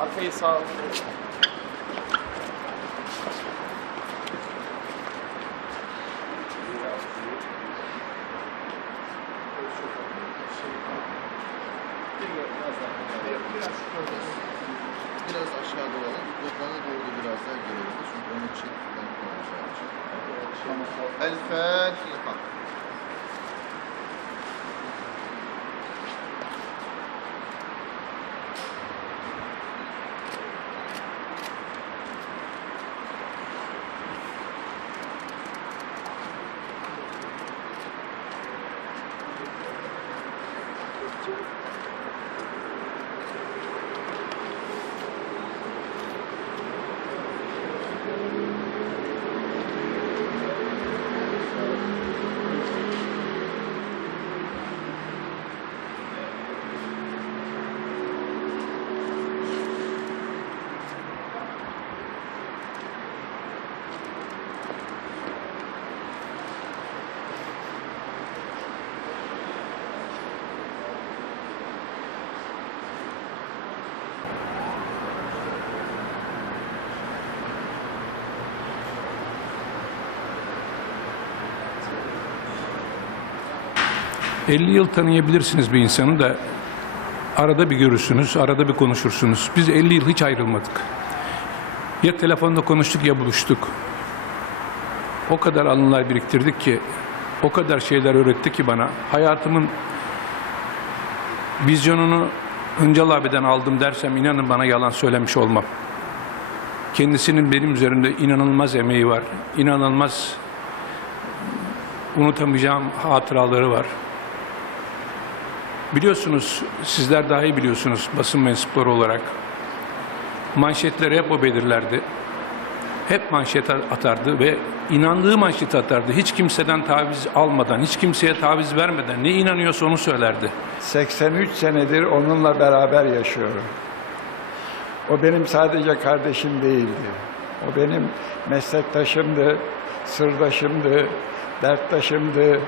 Arkayı sağ Biraz aşağıda olalım ve bana doğru biraz daha gelelim. Çünkü onun için ben konuşacağım. El 50 yıl tanıyabilirsiniz bir insanı da arada bir görürsünüz, arada bir konuşursunuz. Biz 50 yıl hiç ayrılmadık. Ya telefonda konuştuk ya buluştuk. O kadar anılar biriktirdik ki, o kadar şeyler öğretti ki bana. Hayatımın vizyonunu Hıncal abiden aldım dersem inanın bana yalan söylemiş olmam. Kendisinin benim üzerimde inanılmaz emeği var. İnanılmaz unutamayacağım hatıraları var. Biliyorsunuz, sizler daha iyi biliyorsunuz basın mensupları olarak. Manşetleri hep o belirlerdi. Hep manşet atardı ve inandığı manşet atardı. Hiç kimseden taviz almadan, hiç kimseye taviz vermeden ne inanıyorsa onu söylerdi. 83 senedir onunla beraber yaşıyorum. O benim sadece kardeşim değildi. O benim meslektaşımdı, sırdaşımdı, derttaşımdı,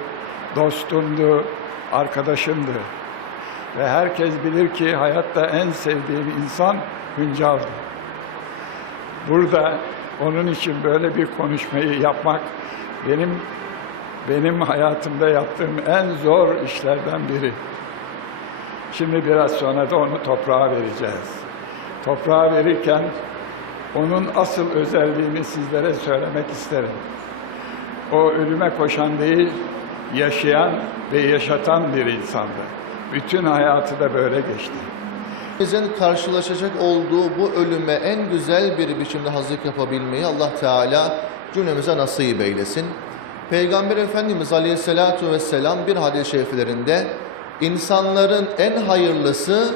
dostumdu, arkadaşımdı. Ve herkes bilir ki hayatta en sevdiğim insan Hüncal'dı. Burada onun için böyle bir konuşmayı yapmak benim benim hayatımda yaptığım en zor işlerden biri. Şimdi biraz sonra da onu toprağa vereceğiz. Toprağa verirken onun asıl özelliğini sizlere söylemek isterim. O ölüme koşan değil, yaşayan ve yaşatan bir insandı. Bütün hayatı da böyle geçti. Bizim karşılaşacak olduğu bu ölüme en güzel bir biçimde hazırlık yapabilmeyi Allah Teala cümlemize nasip eylesin. Peygamber Efendimiz Aleyhisselatu Vesselam bir hadis-i şeriflerinde insanların en hayırlısı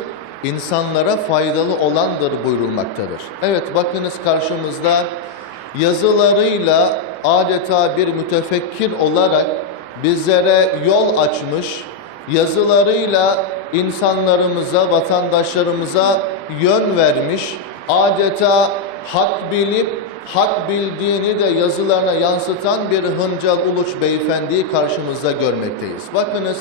insanlara faydalı olandır buyurulmaktadır. Evet bakınız karşımızda yazılarıyla adeta bir mütefekkir olarak bizlere yol açmış, yazılarıyla insanlarımıza, vatandaşlarımıza yön vermiş, adeta hak bilip hak bildiğini de yazılarına yansıtan bir Hıncal Uluç beyefendiyi karşımızda görmekteyiz. Bakınız,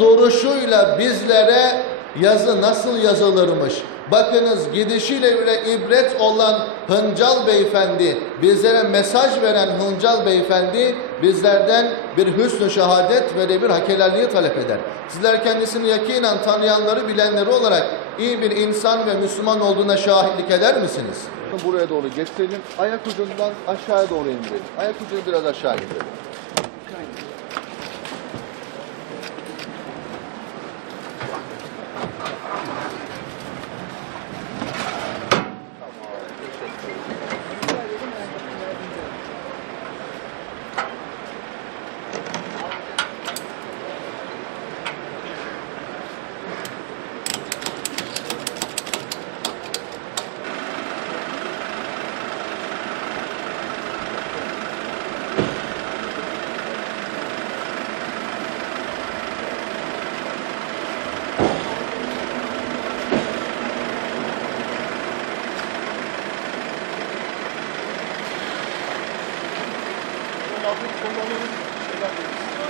duruşuyla bizlere yazı nasıl yazılırmış? Bakınız gidişiyle bile ibret olan Hıncal Beyefendi, bizlere mesaj veren Hıncal Beyefendi bizlerden bir hüsnü şehadet ve de bir hakelerliği talep eder. Sizler kendisini yakinen tanıyanları, bilenleri olarak iyi bir insan ve Müslüman olduğuna şahitlik eder misiniz? Buraya doğru getirelim. Ayak ucundan aşağıya doğru indirelim. Ayak ucunu biraz aşağı indirelim. ハハハハ!こんなもんで。